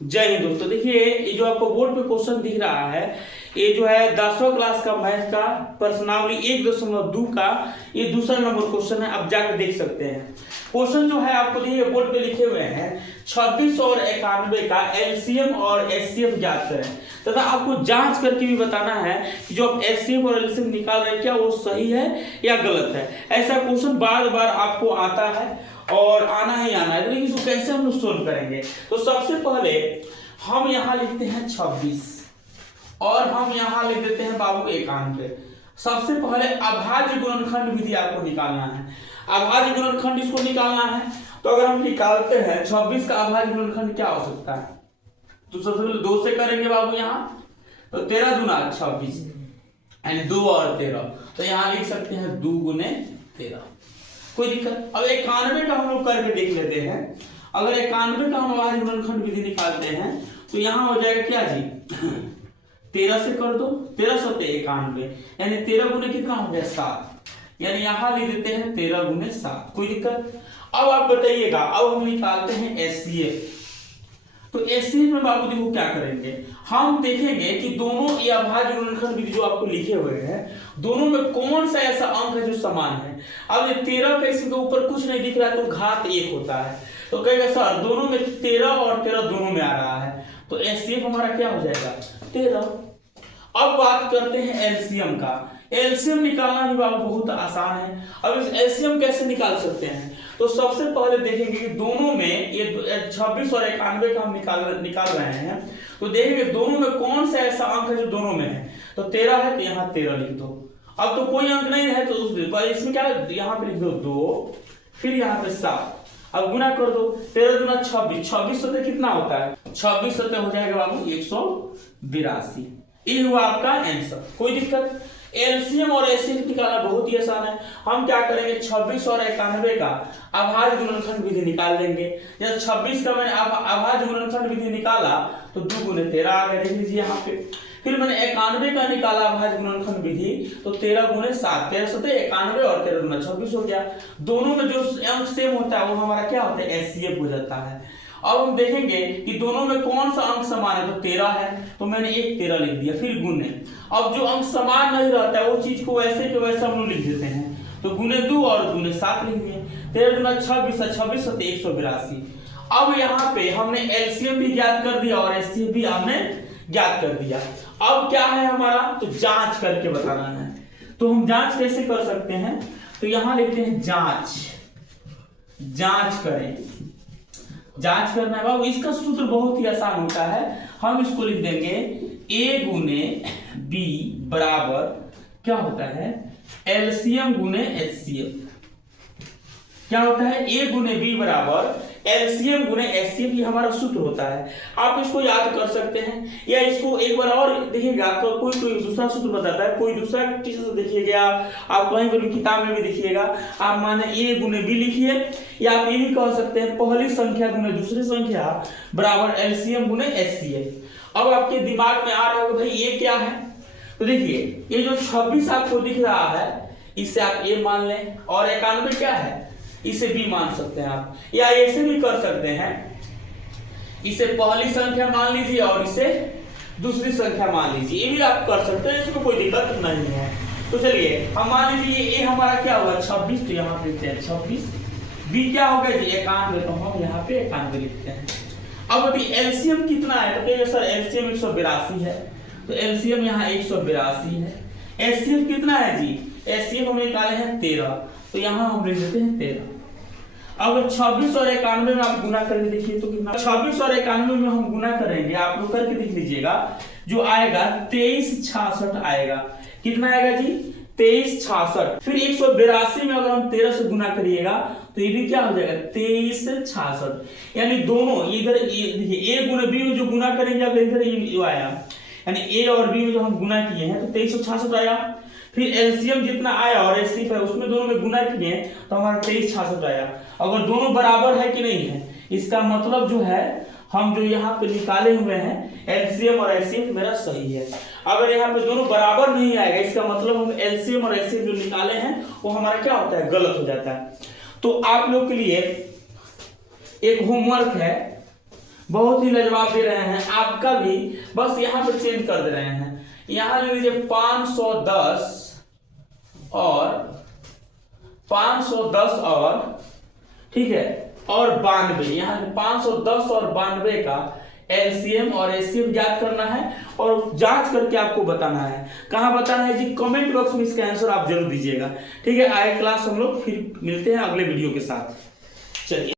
जय हिंद दोस्तों। देखिए ये जो आपको बोर्ड पे क्वेश्चन दिख रहा है, ये जो है 10वीं क्लास का मैथ का प्रश्नावली 1.2 का ये दूसरा नंबर क्वेश्चन है। आप जाकर देख सकते हैं। क्वेश्चन जो है आपको देखिए बोर्ड पे लिखे हुए हैं 26 और 91 का एलसीएम और एचसीएफ ज्ञात करें तथा आपको जांच करके भी बताना है कि जो आप एचसीएफ और एलसीएम निकाल रहे हैं क्या वो सही है या गलत है। ऐसा क्वेश्चन बार बार आपको आता है और आना ही आना है। लेकिन इसको कैसे हम लोग सोल्व करेंगे, तो सबसे पहले हम यहाँ लिखते हैं 26 और हम यहाँ लिख देते हैं बाबू 91। सबसे पहले अभाज्य गुणनखंड विधि आपको निकालना है। अभाज्य गुणनखंड इसको निकालना है, तो अगर हम निकालते हैं 26 का अभाज्य गुणनखंड क्या हो सकता है, तो सबसे पहले 2 से करेंगे बाबू यहाँ, तो 13 दूना 26 यानी 2 और 13, तो यहाँ लिख सकते हैं 2 गुने 13। कोई दिक्कत। अब 91 का हम लोग करके देख लेते हैं। अगर 91 का हम अभाज्य गुणनखंड विधि निकालते हैं तो यहाँ हो जाएगा क्या जी 13 से कर दो, 13 सत्ते 91 यानी 13 गुने कितना हो गया 7, यानी यहाँ लिख देते हैं 13 गुने 7। कोई दिक्कत। अब आप बताइएगा, अब हम निकालते हैं एचसीएफ। तो एचसीएफ में बाबू देखो क्या करेंगे, हम देखेंगे कि दोनों ये अभाज्य गुणनखंड विधि जो आपको लिखे हुए हैं दोनों में कौन सा ऐसा अंक है जो समान है। अब ये 13 का इसके ऊपर कुछ नहीं दिख रहा है तो घात 1 होता है, तो कहेगा सर दोनों में 13 और 13 दोनों में आ रहा है, तो एचसीएफ हमारा क्या हो जाएगा 13। अब बात करते हैं एलसीएम का। एलसीएम निकालना भी बाबू बहुत आसान है। अब इस एलसीएम कैसे निकाल सकते हैं, तो सबसे पहले देखेंगे कि दोनों में ये 26 और 91 का हम निकाल रहे हैं, तो देखेंगे दोनों में कौन सा ऐसा अंक है जो दोनों में है। तो 13 है तो यहाँ 13 लिख दो। अब तो कोई अंक नहीं है तो इसमें क्या है, यहाँ पे लिख दो 2, फिर यहाँ पे 7। अब गुना कर दो, 13 दूना 26, 26 सत्ते कितना होता है, 26 सत्ते हो जाएगा बाबू 182। ये हुआ आपका आंसर। कोई दिक्कत। एलसीएम और एचसीएफ निकालना बहुत ही आसान है। हम क्या करेंगे 26 और 91 का अभाज्य गुणनखंड विधि निकाल देंगे। जैसे 26 का मैंने अभाज्य गुणनखंड विधि निकाला तो 2 गुने 13 आ गया, देख लीजिए यहाँ पे। फिर मैंने 91 का निकाला अभाज्य गुणनखंड विधि तो 13 गुने 7, 13 सत्ते 91 और 13 दूना 26 हो गया। दोनों में जो अंक सेम होता है वो हमारा क्या होता है एचसीएफ हो जाता है। अब हम देखेंगे कि दोनों में कौन सा अंक समान है, तो 13 है तो मैंने एक 13 लिख दिया, फिर गुने। अब जो अंक समान नहीं रहता है वो चीज को वैसे के वैसे हम लोग लिख देते हैं, तो गुने 2 और गुने 7 लिख दिए। 13 दूना 26, 26 सत्ते 182। अब यहाँ पे हमने एलसीएम भी ज्ञात कर दिया और एचसीएफ भी हमने ज्ञात कर दिया। अब क्या है हमारा, तो जांच करके बताना है। तो हम जांच कैसे कर सकते हैं, तो यहाँ लिखते हैं जांच। जांच करें, जांच करना है बाबू। इसका सूत्र बहुत ही आसान होता है। हम इसको लिख देंगे a गुने b बराबर क्या होता है एलसीएम गुने एचसीएफ। क्या होता है a गुने b बराबर एलसीएम गुने एचसीएफ, ये हमारा सूत्र होता है। आप इसको याद कर सकते हैं या इसको एक बार और देखिएगा, आपको कोई दूसरा सूत्र बताता है, कोई दूसरा चीज देखिएगा, आप कहीं पर किताब में भी देखिएगा। आप माने a गुने b लिखिए, या आप ये भी कह सकते हैं पहली संख्या गुने दूसरी संख्या बराबर एलसीएम गुने एचसीएफ। अब आपके दिमाग में आ रहा है भाई ये क्या है, तो देखिए ये जो 26 आपको दिख रहा है इसे आप a मान लें, और 91 क्या है इसे b मान सकते हैं आप, या ऐसे भी कर सकते हैं, इसे पहली संख्या मान लीजिए और इसे दूसरी संख्या मान लीजिए, ये भी आप कर सकते हैं, इसमें कोई दिक्कत नहीं है। तो चलिए हम मान लीजिए ये हमारा क्या हुआ 26, तो यहाँ पे लिखते हैं 26, b क्या हो गया जी 91, तो हम यहाँ पे 91 लिखते हैं। अब अभी एलसीएम कितना है, तो कहिए सर एलसीएम 182 है, तो एलसीएम यहाँ 182 है। एचसीएफ कितना है जी, एचसीएफ हम निकाले हैं 13, तो यहाँ हम लिख देते हैं 13। अब 26 और 91 में आप गुना करके देखिए तो कितना, 26 और 91 में हम गुना करेंगे, आप लोग करके देख लीजिएगा, जो आएगा 2366 आएगा। कितना आएगा जी 2366। फिर 182 में अगर हम 13 से गुना करिएगा तो ये भी क्या हो जाएगा 2366, यानी दोनों इधर देखिए a गुने b में जो गुना करेंगे अब इधर ये आया, यानी a और b में जो हम गुना किए हैं तो 2366 आया। फिर एलसीएम जितना आया और एचसीएफ है उसमें दोनों में गुना किए तो हमारा 2366 आया। अगर दोनों बराबर है कि नहीं है, इसका मतलब जो है हम जो यहाँ पे निकाले हुए हैं एलसीएम और एचसीएफ मेरा सही है। अगर यहाँ पे दोनों बराबर नहीं आएगा इसका मतलब हम एलसीएम और एचसीएफ जो निकाले हैं वो हमारा क्या होता है गलत हो जाता है। तो आप लोग के लिए एक होमवर्क है, बहुत ही लाजवाब दे रहे हैं, आपका भी बस यहाँ पे चेंज कर दे रहे हैं। यहाँ ले लीजिए 510 और ठीक है और 92, यहाँ 510 और 92 का एलसीएम और एचसीएफ ज्ञात करना है और जांच करके आपको बताना है। कहाँ बताना है जी? कमेंट बॉक्स में इसका आंसर आप जरूर दीजिएगा। ठीक है, आगे क्लास हम लोग फिर मिलते हैं अगले वीडियो के साथ। चलिए।